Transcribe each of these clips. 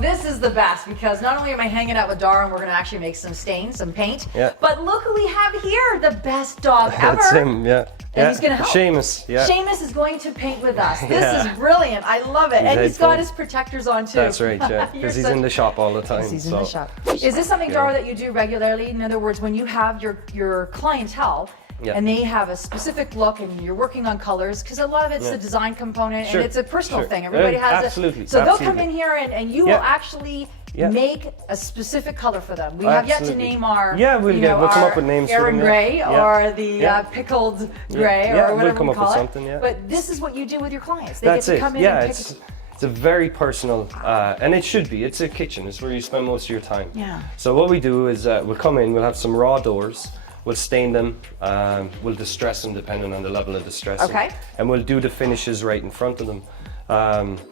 this is the best because not only am I hanging out with Darragh and we're going to actually make some stains, some paint, but look who we have here, the best dog ever. That's him, yeah. And he's going to help. Seamus, yeah. Seamus is going to paint with us. This is brilliant. I love it. And he's got his protectors on too. That's right, yeah. Because he's in the shop all the time. He's in the shop. Is this something, Darragh, that you do regularly? In other words, when you have your clientele, and they have a specific look and you're working on colors, because a lot of it's the design component and it's a personal thing. Everybody has absolutely. So they'll come in here and you will actually make a specific color for them. We have yet to name our we'll come up with names for them, Aaron Gray or the pickled gray or whatever we'll come we up call with it. something, But this is what you do with your clients. They That's get to come in and pick it's a very personal, and it should be. It's a kitchen. It's where you spend most of your time. Yeah. So what we do is we'll come in, we'll have some raw doors, we'll stain them, we'll distress them depending on the level of distress. Okay. And we'll do the finishes right in front of them.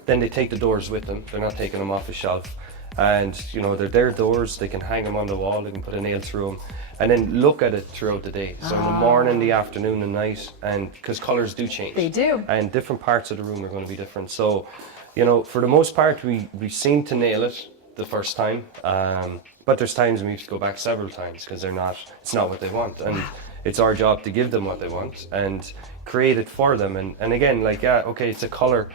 Then they take the doors with them. They're not taking them off the shelf. And you know, they're their doors, they can hang them on the wall, they can put a nail through them, and then look at it throughout the day. So in the morning, the afternoon, and night, and because colors do change. They do. And different parts of the room are going to be different. So, you know, for the most part, we seem to nail it the first time. But there's times when we have to go back several times because it's not what they want. And it's our job to give them what they want and create it for them. And again, like, okay, it's a color.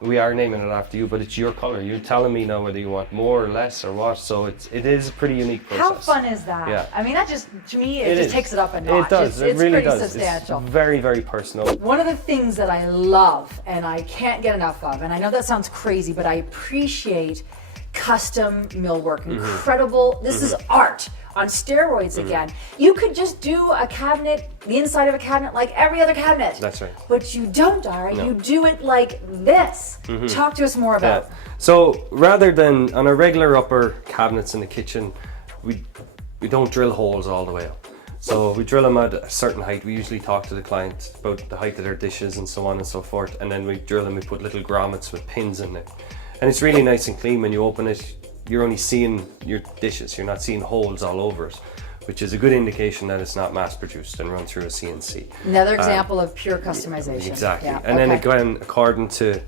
We are naming it after you, but it's your color. You're telling me now whether you want more or less or what. So it is a pretty unique process. How fun is that? Yeah. I mean, that just, to me, it just takes it up a notch. It does. It's really pretty does. substantial. It's very, very personal. One of the things that I love and I can't get enough of, and I know that sounds crazy, but I appreciate custom millwork. Incredible. This is art on steroids again. You could just do a cabinet, the inside of a cabinet, like every other cabinet. That's right. But you don't, Darragh. No. You do it like this. Talk to us more about it. So rather than on our regular upper cabinets in the kitchen, we don't drill holes all the way up. So we drill them at a certain height. We usually talk to the client about the height of their dishes and so on and so forth. And then we drill them, we put little grommets with pins in it. And it's really nice and clean. When you open it, you're only seeing your dishes. You're not seeing holes all over it, which is a good indication that it's not mass produced and run through a CNC. Another example of pure customization. Exactly. And then again, according to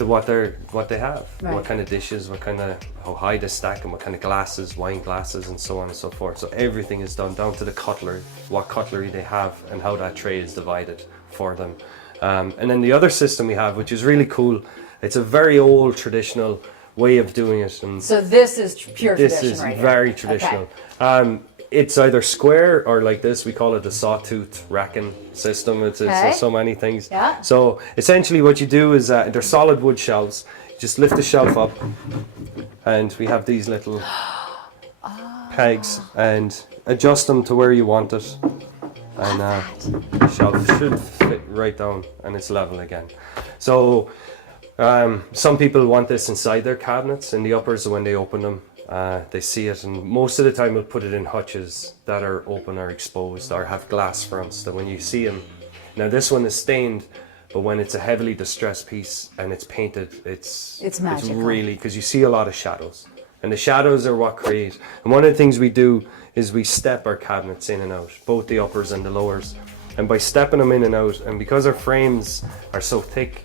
what they have, what kind of dishes, how high they stack, and what kind of glasses, wine glasses, and so on and so forth. So everything is done down to the cutlery, what cutlery they have, and how that tray is divided for them. And then the other system we have, which is really cool, it's a very old traditional way of doing it. And so this is pure tradition. This is very traditional. It's either square or like this. We call it the sawtooth racking system. It's so many things. Yeah. So essentially what you do is they're solid wood shelves. You just lift the shelf up and we have these little pegs and adjust them to where you want it. And the shelf should fit right down and it's level again. So some people want this inside their cabinets in the uppers, so when they open them, they see it, and most of the time we'll put it in hutches that are open or exposed or have glass fronts, that when you see them, now this one is stained, but when it's a heavily distressed piece and it's painted, it's magical. It's really, because you see a lot of shadows, and the shadows are what create. And one of the things we do is we step our cabinets in and out, both the uppers and the lowers. And by stepping them in and out, and because our frames are so thick,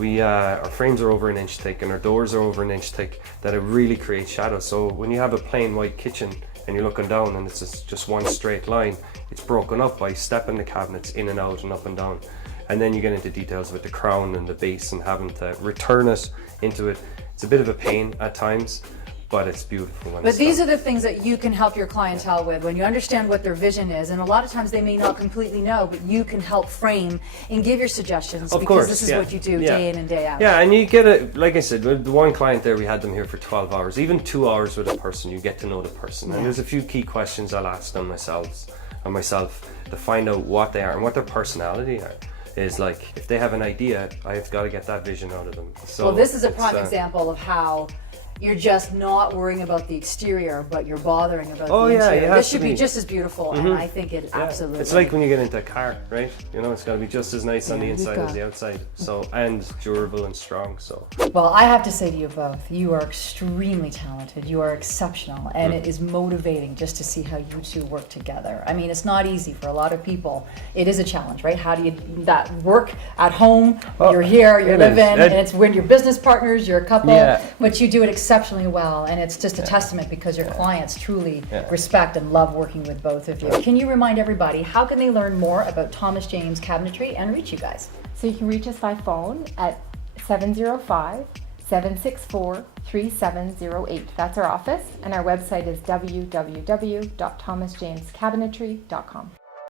our frames are over an inch thick and our doors are over an inch thick, that it really creates shadow. So when you have a plain white kitchen and you're looking down and it's just one straight line, it's broken up by stepping the cabinets in and out and up and down. And then you get into details with the crown and the base and having to return it into it. It's a bit of a pain at times, but it's beautiful. But these are the things that you can help your clientele with when you understand what their vision is. And a lot of times they may not completely know, but you can help frame and give your suggestions, because this is what you do day in and day out. Yeah, and you get it, like I said, with the one client there, we had them here for 12 hours, even 2 hours with a person, you get to know the person. And there's a few key questions I'll ask them myself to find out what they are and what their personality are. Is like, if they have an idea, I've got to get that vision out of them. So well, this is a prime example of how You're just not worrying about the exterior, but you're bothering about Oh, the yeah, interior. you have This to should be be. just as beautiful, and I think it absolutely. It's like when you get into a car, right? You know, it's got to be just as nice on the you've inside got- as the outside. So, and durable and strong. So, Well, I have to say to you both, you are extremely talented. You are exceptional, and it is motivating just to see how you two work together. I mean, it's not easy for a lot of people. It is a challenge, right? How do you that work at home? You're here, you're it living, is. and it's when you're business partners, you're a couple, Yeah. but you do it exceptionally well, and it's just a testament because your clients truly respect and love working with both of you. Can you remind everybody how can they learn more about Thomas James Cabinetry and reach you guys? So you can reach us by phone at 705-764-3708. That's our office, and our website is www.thomasjamescabinetry.com.